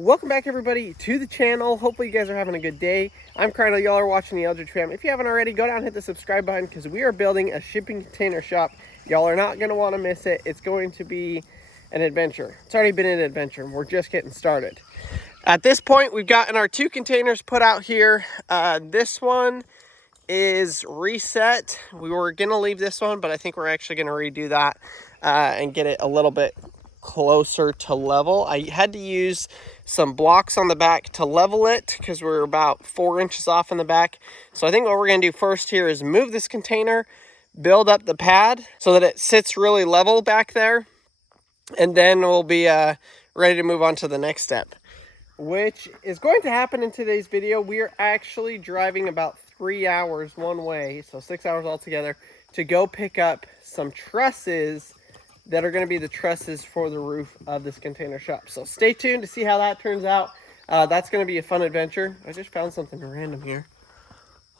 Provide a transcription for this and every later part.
Welcome back, everybody, to the channel. Hopefully you guys are having a good day. I'm Crino. Y'all are watching the Eldredge Fam. If you haven't already, go down and hit the subscribe button because we are building a shipping container shop. Y'all are not going to want to miss it. It's going to be an adventure. It's already been an adventure, and we're just getting started. At this point, we've gotten our 2 containers put out here. This one is reset. We were going to leave this one, but I think we're actually going to redo that and get it a little bit closer to level. I had to use some blocks on the back to level it because we're about 4 inches off in the back. So I think what we're going to do first here is move this container, build up the pad so that it sits really level back there, and then we'll be ready to move on to the next step, which is going to happen in today's video. We are actually driving about 3 hours one way, so 6 hours altogether, to go pick up some trusses that are going to be the trusses for the roof of this container shop. So stay tuned to see how that turns out. That's going to be a fun adventure. I just found something random here.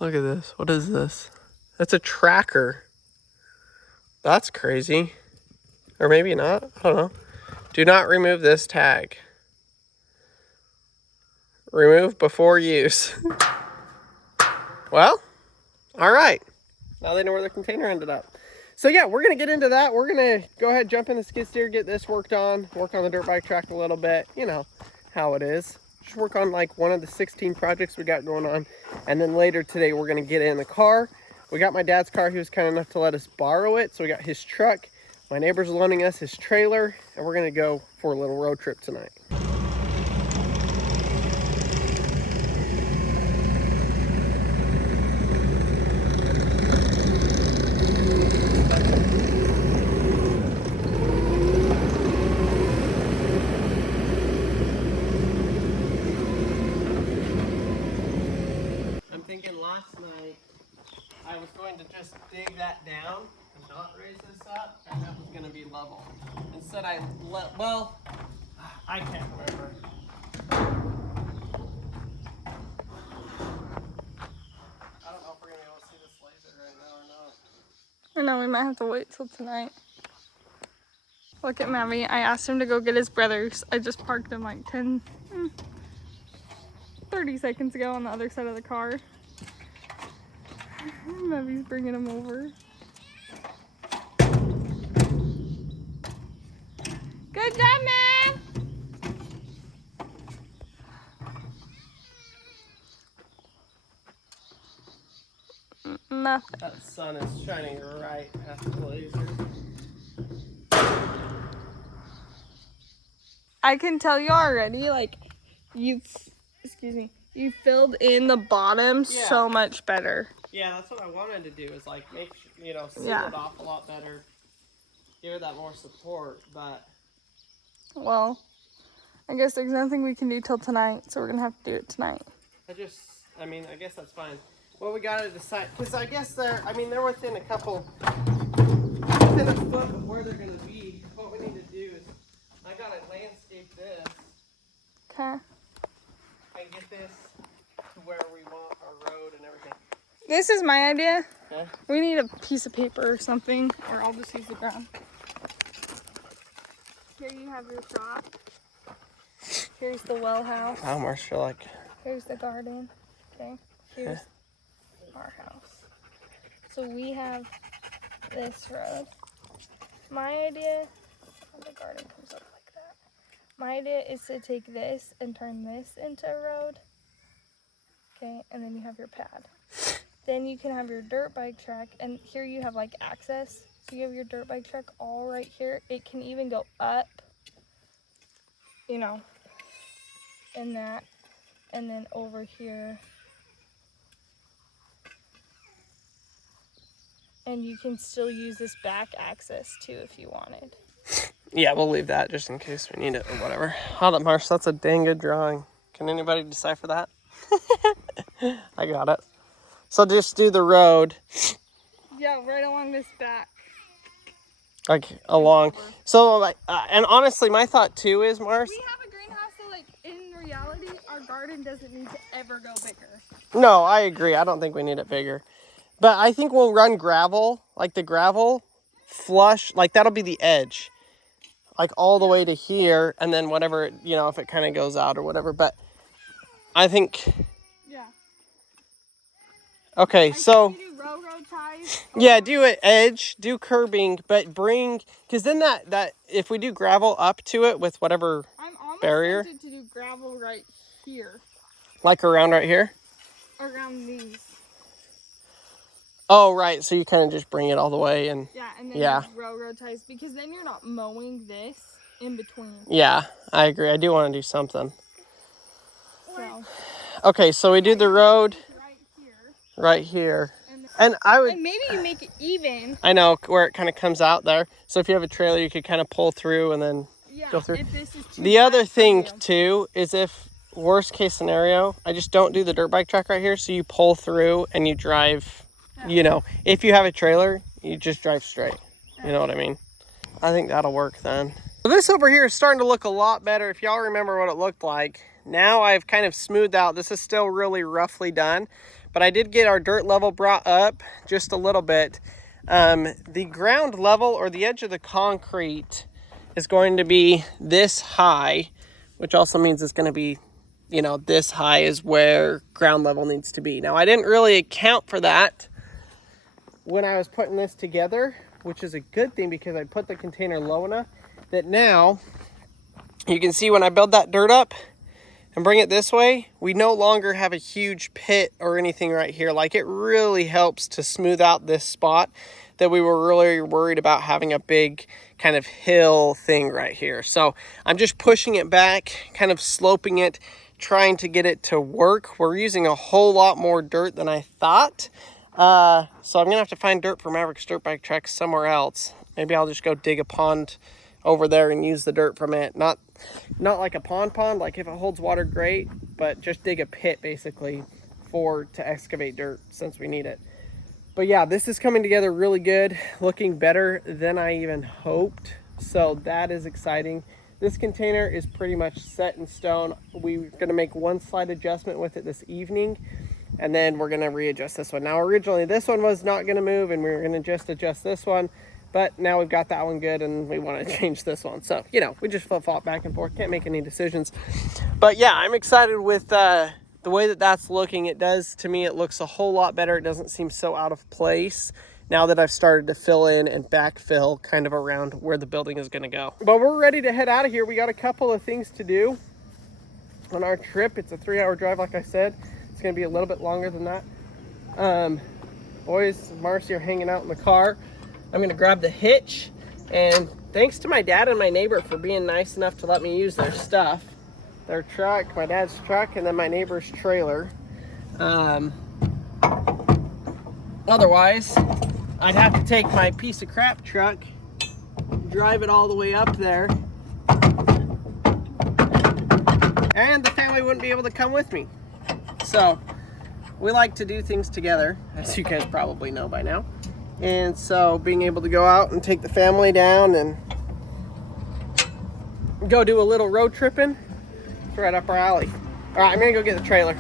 Look at this. What is this? That's a tracker. That's crazy. Or maybe not. I don't know. Do not remove this tag. Remove before use. Well, all right. Now they know where the container ended up. So yeah, we're going to get into that. We're going to go ahead, jump in the skid steer, get this worked on, work on the dirt bike track a little bit. You know how it is. Just work on like one of the 16 projects we got going on. And then later today, we're going to get in the car. We got my dad's car. He was kind enough to let us borrow it. So we got his truck. My neighbor's loaning us his trailer. And we're going to go for a little road trip tonight. Last night I was going to just dig that down and not raise this up, and that was going to be level. Instead I well, I can't remember. I don't know if we're going to be able to see this laser right now or not. I know, we might have to wait till tonight. Look at Mammy. I asked him to go get his brothers. I just parked him like 30 seconds ago on the other side of the car. Mammy's bringing him over. Good job, man! Nothing. That sun is shining right past the laser. I can tell you already, like, you filled in the bottom so much better. Yeah, that's what I wanted to do, is like make sure, you know, seal it off a lot better, give it that more support, but... Well, I guess there's nothing we can do till tonight, so we're gonna have to do it tonight. I guess that's fine. Well, we gotta decide, because I guess they're within a foot of where they're gonna be. What we need to do is, I gotta landscape this. Okay. And get this to where we want our road and everything. This is my idea. Okay. We need a piece of paper or something, or I'll just use the ground. Here you have your shop. Here's the well house. Wow, Marcia, like... Here's the garden. Okay. Here's our house. So we have this road. My idea, the garden comes up like that. My idea is to take this and turn this into a road. Okay, and then you have your pad. Then you can have your dirt bike track, and here you have like access. So you have your dirt bike track all right here. It can even go up, you know, and that, and then over here. And you can still use this back access too if you wanted. Yeah, we'll leave that just in case we need it or whatever. Oh, that Marsh, that's a dang good drawing. Can anybody decipher that? I got it. So just do the road. Yeah, right along this back. Like along. So like, and honestly, my thought too is, Marsh. We have a greenhouse, so like in reality, our garden doesn't need to ever go bigger. No, I agree. I don't think we need it bigger. But I think we'll run gravel, like the gravel flush, like that'll be the edge like all the way to here, and then whatever, you know, if it kind of goes out or whatever. But I think, Yeah. okay, so do railroad ties. yeah, do it edge, do curbing, but bring, because then that if we do gravel up to it with whatever I'm almost barrier, tempted to do gravel right here, like around right here. around these. Oh, right. So you kind of just bring it all the way and Yeah, and then yeah. railroad ties, because then you're not mowing this in between. Yeah, I agree. I do want to do something. So. Okay, so we do the road right here. And I would... And maybe you make it even. I know, where it kind of comes out there. So if you have a trailer, you could kind of pull through and then go through. If this is too The other flat for thing, you. too, is if worst case scenario, I just don't do the dirt bike track right here. So you pull through and you drive, you know, if you have a trailer, you just drive straight. You know what I mean? I think that'll work then. So this over here is starting to look a lot better. If y'all remember what it looked like. Now I've kind of smoothed out. This is still really roughly done, but I did get our dirt level brought up just a little bit. The ground level, or the edge of the concrete, is going to be this high, which also means it's going to be, you know, this high is where ground level needs to be. Now I didn't really account for that when I was putting this together, which is a good thing because I put the container low enough that now you can see when I build that dirt up and bring it this way, we no longer have a huge pit or anything right here. Like, it really helps to smooth out this spot that we were really worried about having a big kind of hill thing right here. So I'm just pushing it back, kind of sloping it, trying to get it to work. We're using a whole lot more dirt than I thought. So I'm gonna have to find dirt for Maverick's dirt bike track somewhere else. Maybe I'll just go dig a pond over there and use the dirt from it. Not like a pond, like if it holds water, great, but just dig a pit basically to excavate dirt since we need it. But yeah, this is coming together really good, looking better than I even hoped. So that is exciting. This container is pretty much set in stone. We're gonna make one slight adjustment with it this evening, and then we're gonna readjust this one. Now originally this one was not gonna move and we were gonna just adjust this one, but now we've got that one good and we want to change this one. So, you know, we just flip-flop back and forth. Can't make any decisions. But yeah, I'm excited with the way that that's looking. It does, to me, it looks a whole lot better. It doesn't seem so out of place now that I've started to fill in and backfill kind of around where the building is going to go. But we're ready to head out of here. We got a couple of things to do on our trip. It's a 3-hour drive, like I said. It's going to be a little bit longer than that. Boys, Marcy are hanging out in the car. I'm gonna grab the hitch, and thanks to my dad and my neighbor for being nice enough to let me use their stuff. Their truck, my dad's truck, and then my neighbor's trailer. Otherwise, I'd have to take my piece of crap truck, drive it all the way up there, and the family wouldn't be able to come with me. So, we like to do things together, as you guys probably know by now. And so being able to go out and take the family down and go do a little road tripping, it's right up our alley. All right, I'm gonna go get the trailer.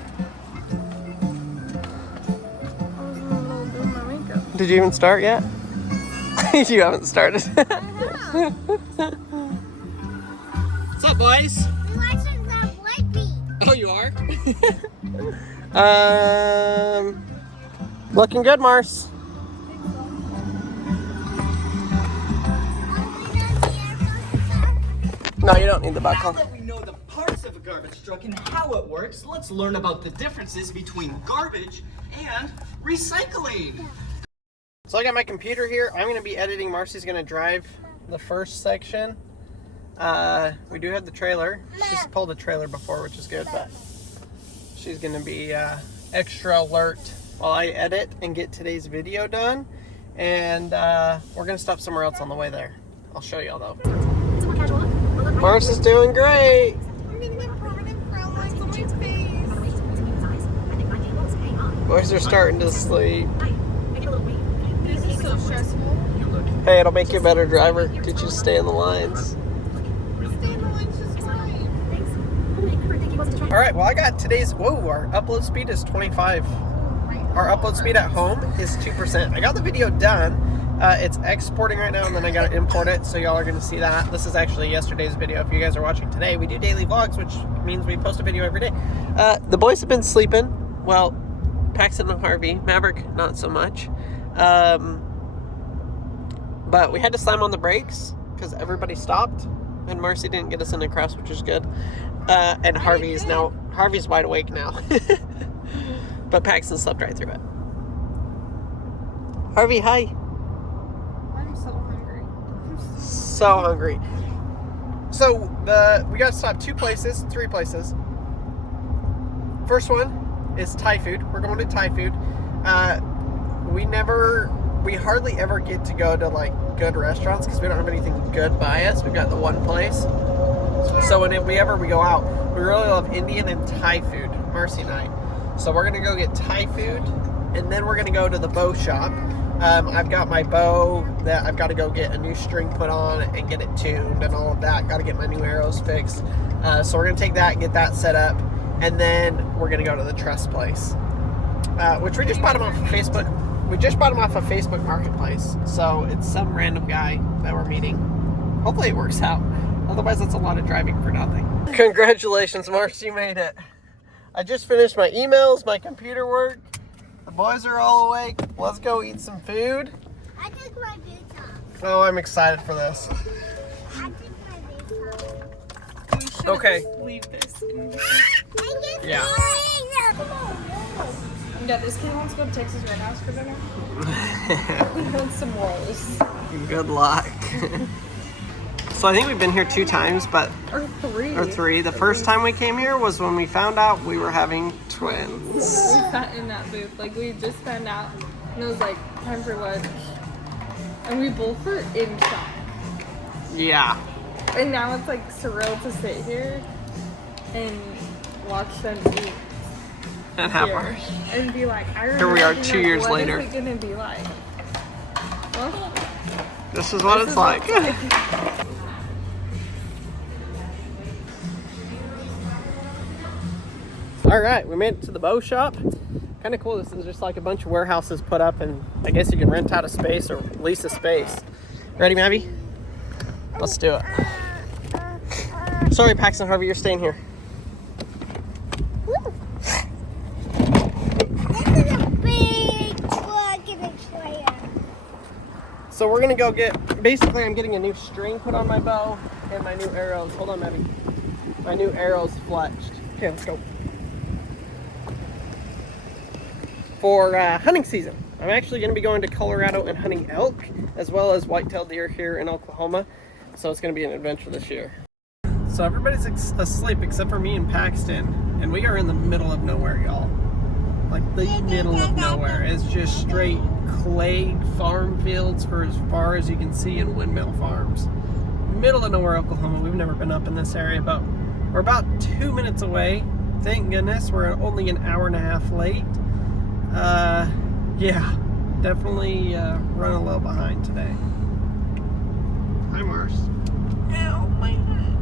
Did you even start yet? You haven't started. What's up, boys? Oh, you are? Looking good, Mars. No, you don't need the buckle. Now that we know the parts of a garbage truck and how it works, let's learn about the differences between garbage and recycling. So I got my computer here. I'm going to be editing. Marcy's going to drive the first section. We do have the trailer. She's pulled a trailer before, which is good, but she's going to be extra alert while I edit and get today's video done. And we're going to stop somewhere else on the way there. I'll show y'all though. Mars is doing great. Boys are starting to sleep. This is so stressful. Hey, it'll make you a better driver. Did you stay in the lines? All right, well, I got today's, our upload speed is 25. Our upload speed at home is 2%. I got the video done, It's exporting right now, and then I gotta import it, so y'all are gonna see that. This is actually yesterday's video. If you guys are watching today, we do daily vlogs, which means we post a video every day. The boys have been sleeping. Well, Paxton and Harvey. Maverick, not so much. But we had to slam on the brakes because everybody stopped, and Marcy didn't get us in a crash, which is good. And Harvey's wide awake now. But Paxton slept right through it. Harvey, hi. I'm so hungry. So hungry. So we got to stop three places. First one is Thai food. We're going to Thai food. We hardly ever get to go to like good restaurants because we don't have anything good by us. We've got the one place. So whenever we go out, we really love Indian and Thai food, Marcy and I. So we're gonna go get Thai food, and then we're gonna go to the bow shop. I've got my bow that I've got to go get a new string put on and get it tuned and all of that. Got to get my new arrows fixed. So we're gonna take that, get that set up, and then we're gonna go to the truss place, which we just bought them off of Facebook. We just bought them off of Facebook Marketplace. So it's some random guy that we're meeting. Hopefully it works out. Otherwise, that's a lot of driving for nothing. Congratulations, Marcy, you made it. I just finished my emails, my computer work. The boys are all awake. Let's go eat some food. I took my boots off. Oh, I'm excited for this. I took my boots off. We should Okay. leave this in there. Yeah. Yeah, this kid wants to go to Texas Roadhouse for dinner. He wants some rolls. Good luck. So I think we've been here 2 times, but Or 3. or 3. The first time we came here was when we found out we were having twins. We sat in that booth, like we just found out, and it was like time for lunch, and we both were in shock. Yeah. And now it's like surreal to sit here and watch them eat And have here, our... and be like, I remember. Here we are being 2 like, years what later. Is it gonna be like? Well, This is what this it's is like. what it's like. All right, we made it to the bow shop. Kind of cool. This is just like a bunch of warehouses put up, and I guess you can rent out a space or lease a space. Ready, Mabby? Let's do it. Sorry, Paxton Harvey, you're staying here. This is a big truck in a trailer. So we're gonna go get, basically I'm getting a new string put on my bow and my new arrows. Hold on, Mabby. My new arrows fletched. Okay, let's go. For hunting season, I'm actually gonna be going to Colorado and hunting elk, as well as white-tailed deer here in Oklahoma. So it's gonna be an adventure this year. So everybody's asleep except for me and Paxton, and we are in the middle of nowhere, y'all. Like the middle of nowhere. It's just straight clay farm fields for as far as you can see, in windmill farms. Middle of nowhere, Oklahoma. We've never been up in this area, but we're about 2 minutes away. Thank goodness. We're only an hour and a half late. Yeah, definitely run a little behind today. Hi, Mars. Ow, my head.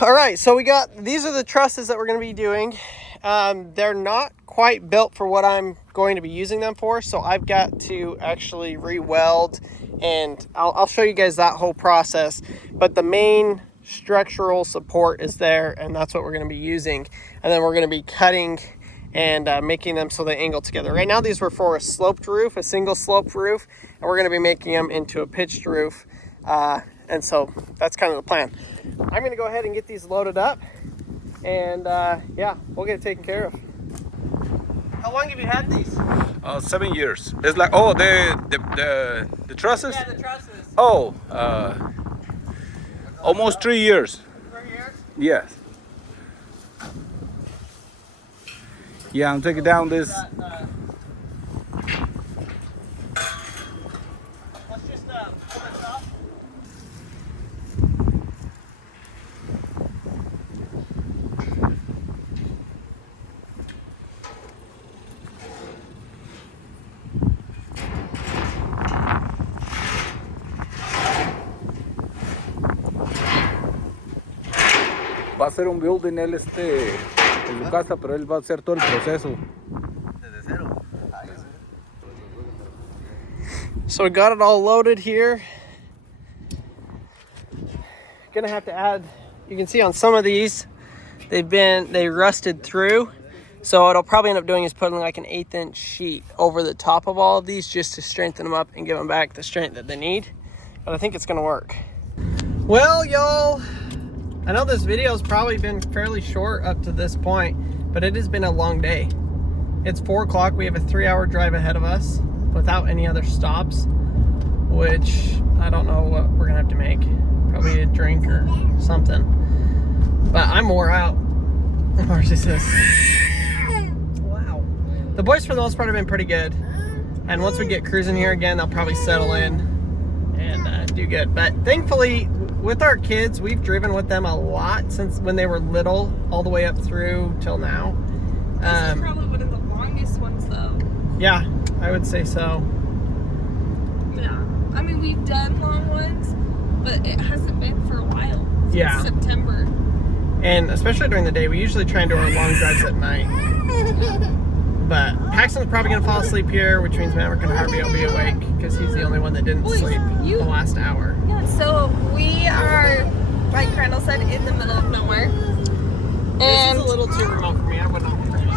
All right, so these are the trusses that we're going to be doing. They're not quite built for what I'm going to be using them for, so I've got to actually re-weld, and I'll show you guys that whole process. But the main structural support is there, and that's what we're going to be using. And then we're going to be cutting and making them so they angle together. Right now these were for a sloped roof, a single sloped roof, and we're going to be making them into a pitched roof. And so that's kind of the plan. I'm going to go ahead and get these loaded up, and yeah, we'll get it taken care of. How long have you had these? 7 years. It's like, oh, the trusses? Yeah, the trusses. Oh, almost 3 years. 3 years? Yes. Yeah, I'm taking down this. Let's just pull this off. Va a hacer un building él en su casa, pero él va a hacer todo el proceso. Desde cero. So we got it all loaded here. Gonna have to add, you can see on some of these, they rusted through. So what I'll probably end up doing is putting like an 1/8 inch sheet over the top of all of these just to strengthen them up and give them back the strength that they need. But I think it's gonna work. Well, y'all, I know this video's probably been fairly short up to this point, but it has been a long day. It's 4 o'clock. We have a 3-hour drive ahead of us without any other stops, which I don't know what we're gonna have to make. Probably a drink or something. But I'm wore out. Marcy says. Wow. The boys for the most part have been pretty good. And once we get cruising here again, they'll probably settle in and do good. But thankfully, with our kids, we've driven with them a lot since when they were little, all the way up through till now. This is probably one of the longest ones, though. Yeah, I would say so. Yeah. I mean, we've done long ones, but it hasn't been for a while. Since Yeah. September. And especially during the day, we usually try and do our long drives at night. But Paxton's probably going to fall asleep here, which means Maverick and Harvey will be awake because he's the only one that didn't sleep the last hour. Yeah, so we are, like Crandall said, in the middle of nowhere. This And is a little too remote for me. I would not be ready.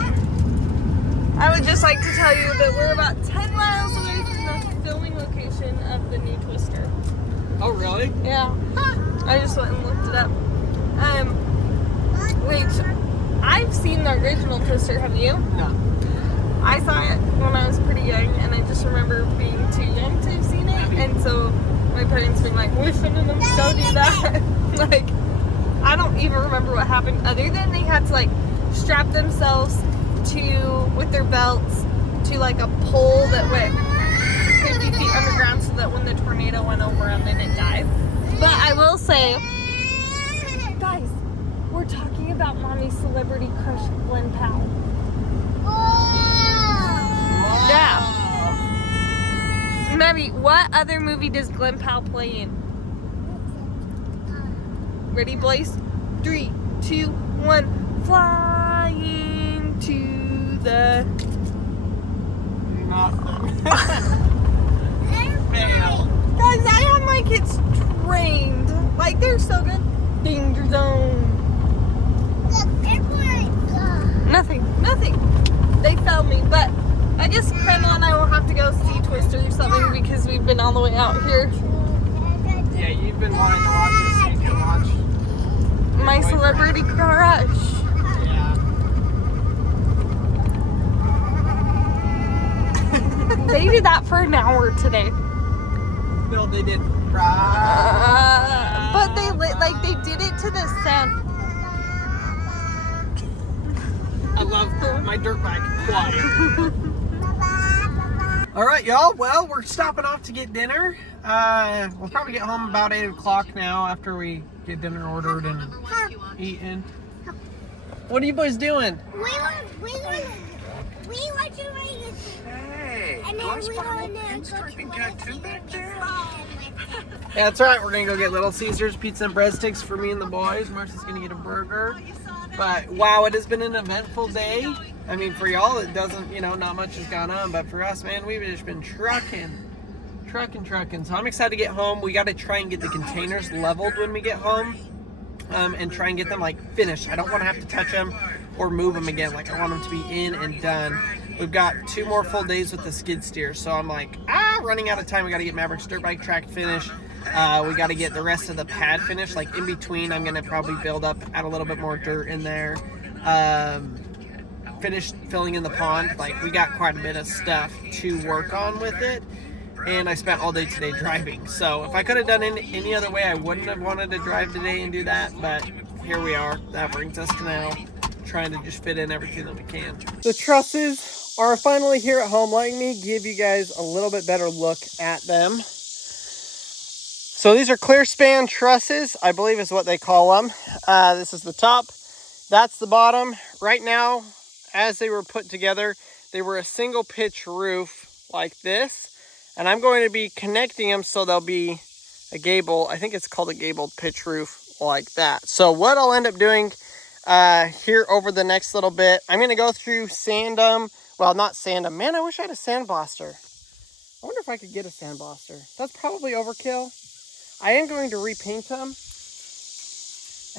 I would just like to tell you that we're about 10 miles away from the filming location of the new Twister. Oh, really? Yeah. I just went and looked it up. Which, I've seen the original Twister, have you? No. I saw it when I was pretty young, and I just remember being too young to have seen it, and so my parents being like, we're sending them to go do that. Like, I don't even remember what happened, other than they had to, like, strap themselves to, with their belts, to, like, a pole that went 50 feet underground so that when the tornado went over them, they didn't die. But I will say, guys, we're talking about Mommy's celebrity crush, Glen Powell. Yeah. Maddie, what other movie does Glen Powell play in? Ready, boys? 3, 2, 1. Flying to the... Nothing. Guys, I have my kids trained. Like, they're so good. Danger zone. Nothing. They found me, but I guess Crandall and I will have to go see Twister or something because we've been all the way out here. Yeah, you've been wanting to watch this, so you can watch My celebrity crush. Yeah. They did that for an hour today. No, they didn't. But they did it to the sand. I love my dirt bike quiet. All right, y'all. Well, we're stopping off to get dinner. We'll probably get home about 8 o'clock now after we get dinner ordered and eaten. What are you boys doing? We were doing it. Hey, And then we were drinking good too back there? Yeah, that's right. We're gonna go get Little Caesars pizza and breadsticks for me and the boys. Marcy's gonna get a burger. But wow, it has been an eventful day. I mean, for y'all, it doesn't, not much has gone on. But for us, man, we've just been trucking. So I'm excited to get home. We got to try and get the containers leveled when we get home, and try and get them like finished. I don't want to have to touch them or move them again. Like, I want them to be in and done. We've got 2 more full days with the skid steer, so I'm like, running out of time. We got to get Maverick's dirt bike track finished. We got to get the rest of the pad finished. Like, in between, I'm gonna probably build up, add a little bit more dirt in there. Finish filling in the pond. Like, we got quite a bit of stuff to work on with it. And I spent all day today driving. So if I could have done it any other way, I wouldn't have wanted to drive today and do that. But here we are. That brings us to now trying to just fit in everything that we can. The trusses are finally here at home. Letting me give you guys a little bit better look at them. So these are clear span trusses, I believe is what they call them. This is the top. That's the bottom. Right now, as they were put together, they were a single pitch roof like this. And I'm going to be connecting them so they'll be a gable. I think it's called a gable pitch roof like that. So what I'll end up doing here over the next little bit, I'm going to go through, sand them. Well, not sand them. Man, I wish I had a sandblaster. I wonder if I could get a sandblaster. That's probably overkill. I am going to repaint them.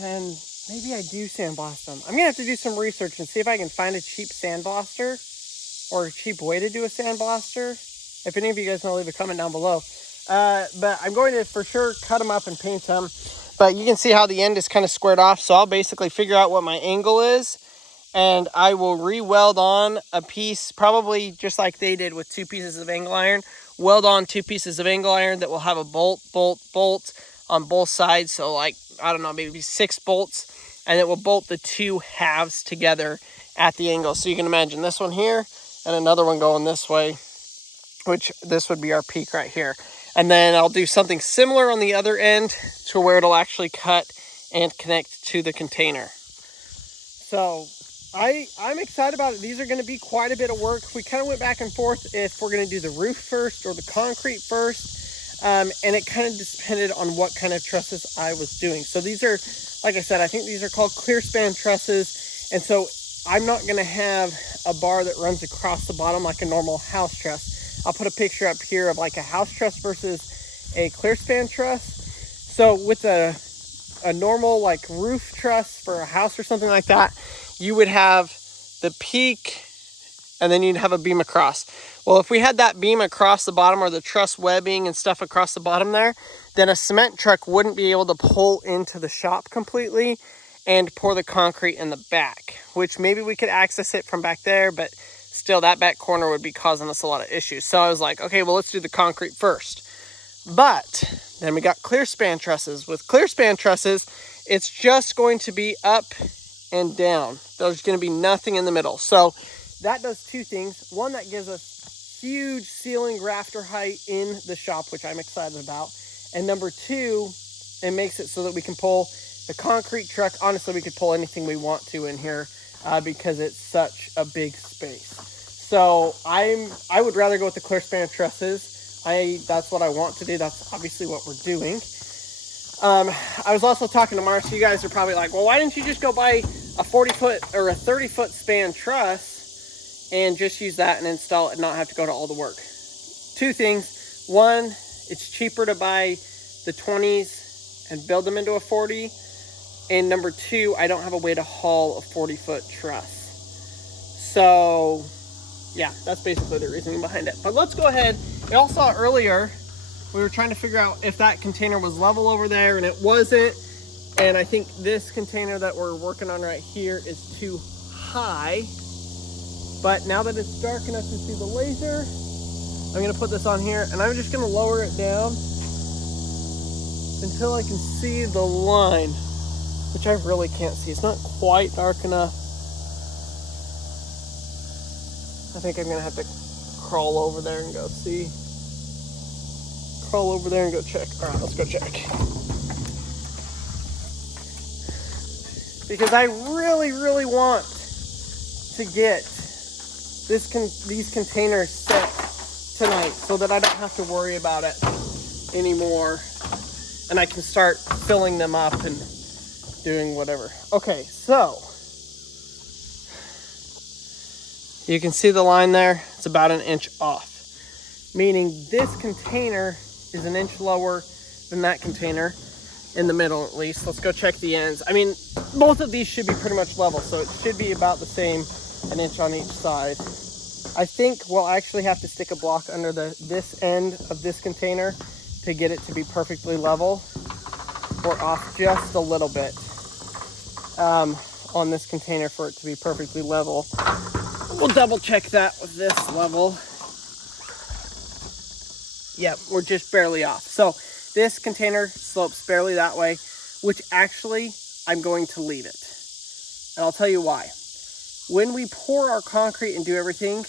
And maybe I do sandblast them. I'm going to have to do some research and see if I can find a cheap sandblaster or a cheap way to do a sandblaster. If any of you guys know, leave a comment down below. But I'm going to for sure cut them up and paint them. But you can see how the end is kind of squared off. So I'll basically figure out what my angle is. And I will re-weld on a piece, probably just like they did with 2 pieces of angle iron. Weld on 2 pieces of angle iron that will have a bolt on both sides. So like, I don't know, maybe 6 bolts. And it will bolt the 2 halves together at the angle. So you can imagine this one here and another one going this way, which this would be our peak right here. And then I'll do something similar on the other end to where it'll actually cut and connect to the container. So I'm excited about it. These are going to be quite a bit of work. We kind of went back and forth if we're going to do the roof first or the concrete first. And it kind of depended on what kind of trusses I was doing. So these are, like I said, I think these are called clear span trusses. And so I'm not going to have a bar that runs across the bottom like a normal house truss. I'll put a picture up here of like a house truss versus a clear span truss. So with a normal like roof truss for a house or something like that, you would have the peak and then you'd have a beam across. Well, if we had that beam across the bottom or the truss webbing and stuff across the bottom there, then a cement truck wouldn't be able to pull into the shop completely and pour the concrete in the back, which maybe we could access it from back there, but still that back corner would be causing us a lot of issues. So I was like, okay, well, let's do the concrete first. But then we got clear span trusses. With clear span trusses, it's just going to be up and down. There's going to be nothing in the middle. So that does 2 things. One, that gives us huge ceiling rafter height in the shop, which I'm excited about. And number 2, it makes it so that we can pull the concrete truck. Honestly, we could pull anything we want to in here because it's such a big space. So I would rather go with the clear span trusses. That's what I want to do. That's obviously what we're doing. I was also talking to Mara, so you guys are probably like, well, why didn't you just go buy a 40-foot or a 30-foot span truss and just use that and install it and not have to go to all the work? 2 things. One, it's cheaper to buy the 20s and build them into a 40. And number 2, I don't have a way to haul a 40-foot truss. So yeah, that's basically the reasoning behind it. But let's go ahead. Y'all saw earlier, we were trying to figure out if that container was level over there, and it wasn't. And I think this container that we're working on right here is too high. But now that it's dark enough to see the laser, I'm gonna put this on here and I'm just gonna lower it down until I can see the line, which I really can't see. It's not quite dark enough. I think I'm gonna have to crawl over there and go see. Crawl over there and go check. All right, let's go check. Because I really, really want to get these containers set tonight so that I don't have to worry about it anymore. And I can start filling them up and doing whatever. Okay, so you can see the line there. It's about 1 inch off, meaning this container is 1 inch lower than that container in the middle, at least. Let's go check the ends. I mean, both of these should be pretty much level, so it should be about the same, 1 inch on each side. I think we'll actually have to stick a block under this end of this container to get it to be perfectly level. We're off just a little bit on this container for it to be perfectly level. We'll double check that with this level. Yep, we're just barely off. So this container slopes barely that way, which actually I'm going to leave it. And I'll tell you why. When we pour our concrete and do everything,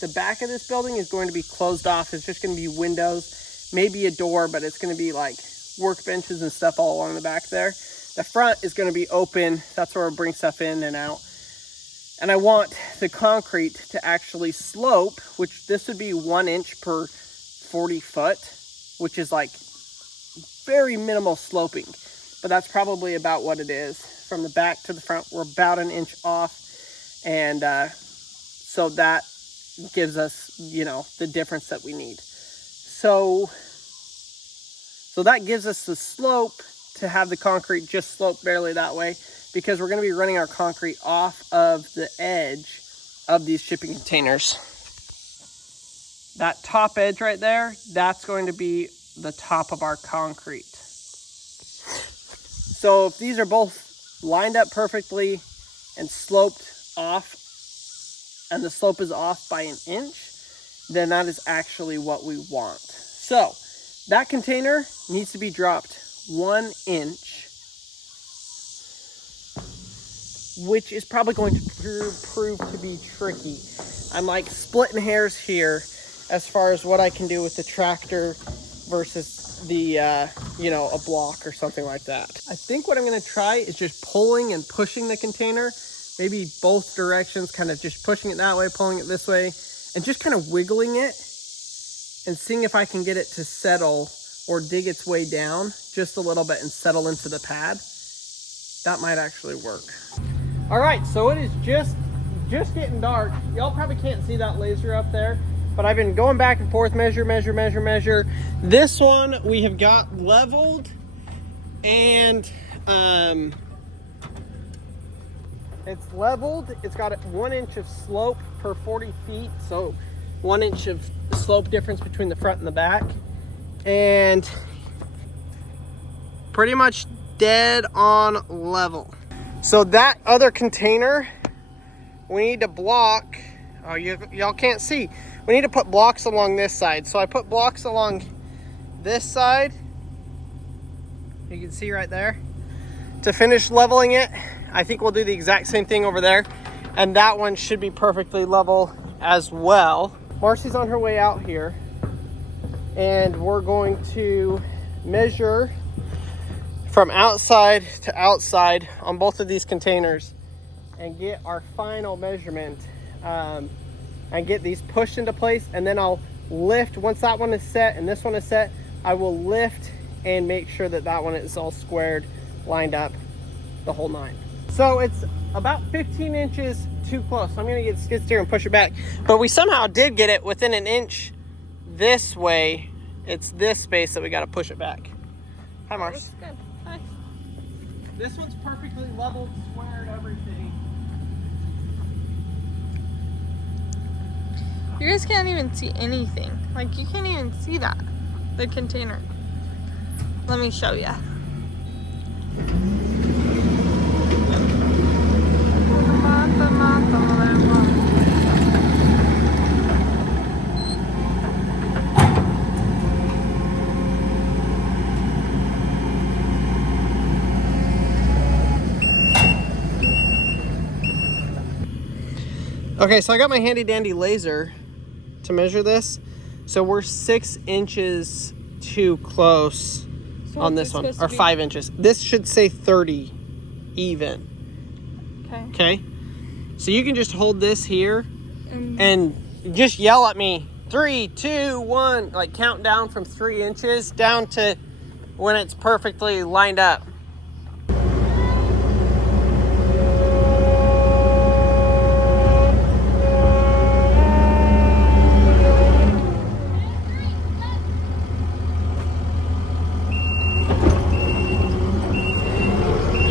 the back of this building is going to be closed off. It's just going to be windows, maybe a door, but it's going to be like workbenches and stuff all along the back there. The front is going to be open. That's where we'll bring stuff in and out. And I want the concrete to actually slope, which this would be 1 inch per 40 foot, which is like very minimal sloping. But that's probably about what it is. From the back to the front, we're about 1 inch off. And so that gives us, you know, the difference that we need. So that gives us the slope to have the concrete just slope barely that way, because we're going to be running our concrete off of the edge of these shipping containers. That top edge right there, that's going to be the top of our concrete. So if these are both lined up perfectly and sloped off, and the slope is off by an inch, then that is actually what we want. So that container needs to be dropped 1 inch, which is probably going to prove to be tricky. I'm like splitting hairs here as far as what I can do with the tractor versus the, you know, a block or something like that. I think what I'm gonna try is just pulling and pushing the container, maybe both directions, kind of just pushing it that way, pulling it this way, and just kind of wiggling it and seeing if I can get it to settle or dig its way down just a little bit and settle into the pad. That might actually work. All right, so it is just getting dark. Y'all probably can't see that laser up there, but I've been going back and forth, measure. This one we have got leveled, and it's leveled. It's got 1 inch of slope per 40 feet, so 1 inch of slope difference between the front and the back, and pretty much dead on level. So that other container, we need to block. Oh, y'all can't see. We need to put blocks along this side. So I put blocks along this side. You can see right there. To finish leveling it, I think we'll do the exact same thing over there. And that one should be perfectly level as well. Marcy's on her way out here. And we're going to measure from outside to outside on both of these containers and get our final measurement, and get these pushed into place. And then I'll lift, once that one is set and this one is set, I will lift and make sure that that one is all squared, lined up, the whole 9. So it's about 15 inches too close. So I'm gonna get skid steer and push it back. But we somehow did get it within an inch this way. It's this space that we gotta push it back. Hi, Mars. Looks good. Nice. This one's perfectly leveled, squared, everything. You guys can't even see anything. Like, you can't even see that, the container. Let me show you. Okay, so I got my handy dandy laser to measure this. So we're 6 inches too close on this one, or 5 inches. This should say 30 even. Okay. Okay. So you can just hold this here and just yell at me. 3, 2, 1. Like count down from 3 inches down to when it's perfectly lined up.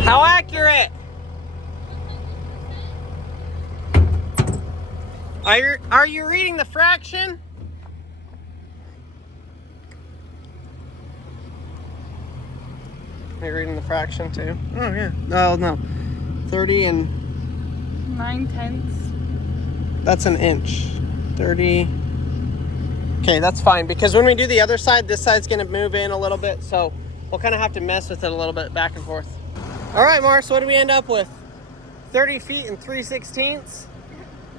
How accurate? Are you reading the fraction? Are you reading the fraction too? Oh yeah. No. 30 and 9/10. that's an inch. 30. Okay, that's fine, because when we do the other side, this side's gonna move in a little bit, so we'll kind of have to mess with it a little bit back and forth. All right, Mars, what do we end up with? 30 feet and 3/16.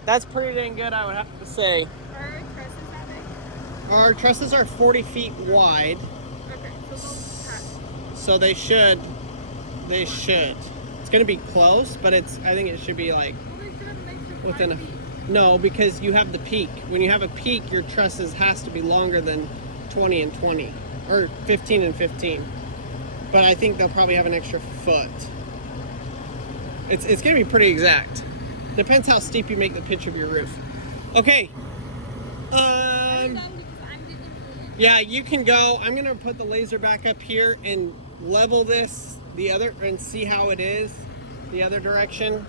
That's pretty dang good, I would have to say. Are our trusses that big? Our trusses are 40 feet wide. Okay, so So they should. It's gonna be close, but I think it should be like within a, no, because you have the peak. When you have a peak, your trusses has to be longer than 20 and 20, or 15 and 15. But I think they'll probably have an extra foot. It's gonna be pretty exact. Depends how steep you make the pitch of your roof. Okay. Yeah, you can go. I'm gonna put the laser back up here and level this the other and see how it is the other direction.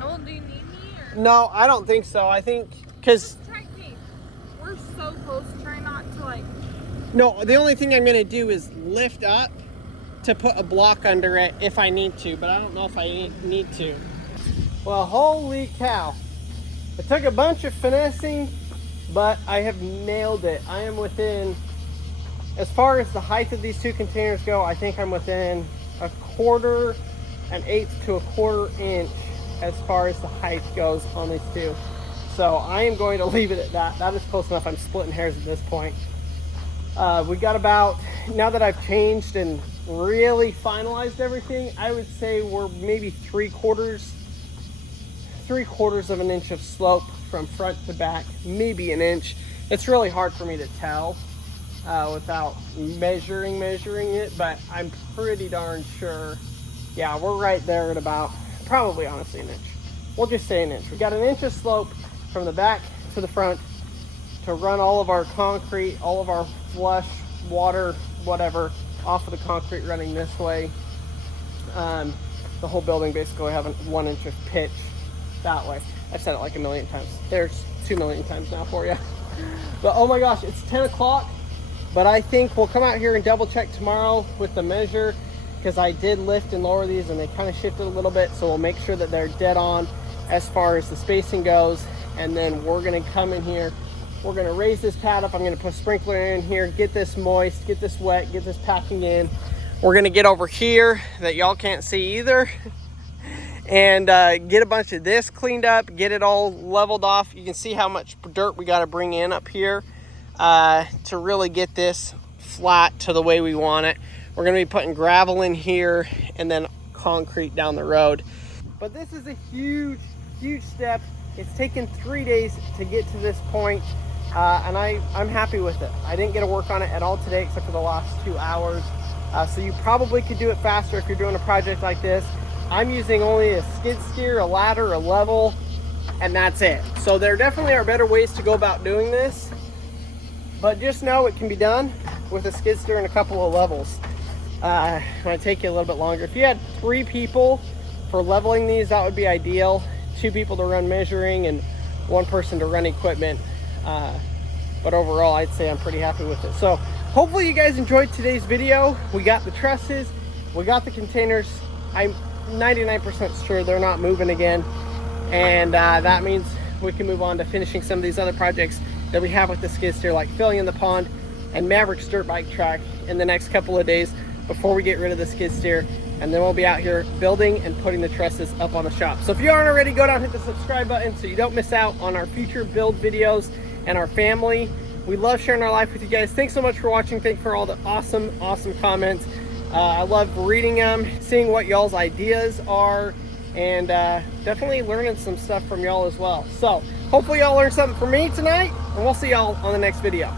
Oh, well, do you need me or? No, I don't think so. I think because Try me. We're so close. Try not to like. no, the only thing I'm gonna do is lift up to put a block under it if I need to, but I don't know if I need to. Well, holy cow. It took a bunch of finessing, but I have nailed it. I am within, as far as the height of these two containers go, I think I'm within an eighth to a quarter inch as far as the height goes on these two. So I am going to leave it at that. That is close enough. I'm splitting hairs at this point. We got about, now that I've changed and really finalized everything, I would say we're maybe 3/4 of an inch of slope from front to back, maybe an inch. It's really hard for me to tell without measuring it, but I'm pretty darn sure. Yeah, we're right there at about, probably honestly an inch. We'll just say an inch. We got an inch of slope from the back to the front to run all of our concrete, all of our flush, water, whatever, off of the concrete running this way. The whole building basically having 1 inch of pitch that way. I've said it like a million times. There's 2 million times now for you. But oh my gosh, it's 10 o'clock. But I think we'll come out here and double check tomorrow with the measure, because I did lift and lower these and they kind of shifted a little bit. So we'll make sure that they're dead on as far as the spacing goes. And then we're gonna come in here. We're gonna raise this pad up. I'm gonna put a sprinkler in here, get this moist, get this wet, get this packing in. We're gonna get over here that y'all can't see either and get a bunch of this cleaned up, get it all leveled off. You can see how much dirt we gotta bring in up here to really get this flat to the way we want it. We're gonna be putting gravel in here and then concrete down the road. But this is a huge, huge step. It's taken 3 days to get to this point, and I'm happy with it. I didn't get to work on it at all today except for the last 2 hours. So you probably could do it faster if you're doing a project like this. I'm using only a skid steer, a ladder, a level, and that's it. So there definitely are better ways to go about doing this, but just know it can be done with a skid steer and a couple of levels. It might take you a little bit longer. If you had 3 people for leveling these, that would be ideal. 2 people to run measuring and 1 person to run equipment. But overall, I'd say I'm pretty happy with it. So hopefully you guys enjoyed today's video. We got the trusses, we got the containers. I'm 99% sure they're not moving again. And that means we can move on to finishing some of these other projects that we have with the skid steer, like filling in the pond and Maverick's dirt bike track in the next couple of days before we get rid of the skid steer. And then we'll be out here building and putting the trusses up on the shop. So if you aren't already, go down and hit the subscribe button so you don't miss out on our future build videos and our family. We love sharing our life with you guys. Thanks so much for watching. Thanks for all the awesome comments. I love reading them, seeing what y'all's ideas are, and definitely learning some stuff from y'all as well. So hopefully y'all learned something from me tonight, and we'll see y'all on the next video.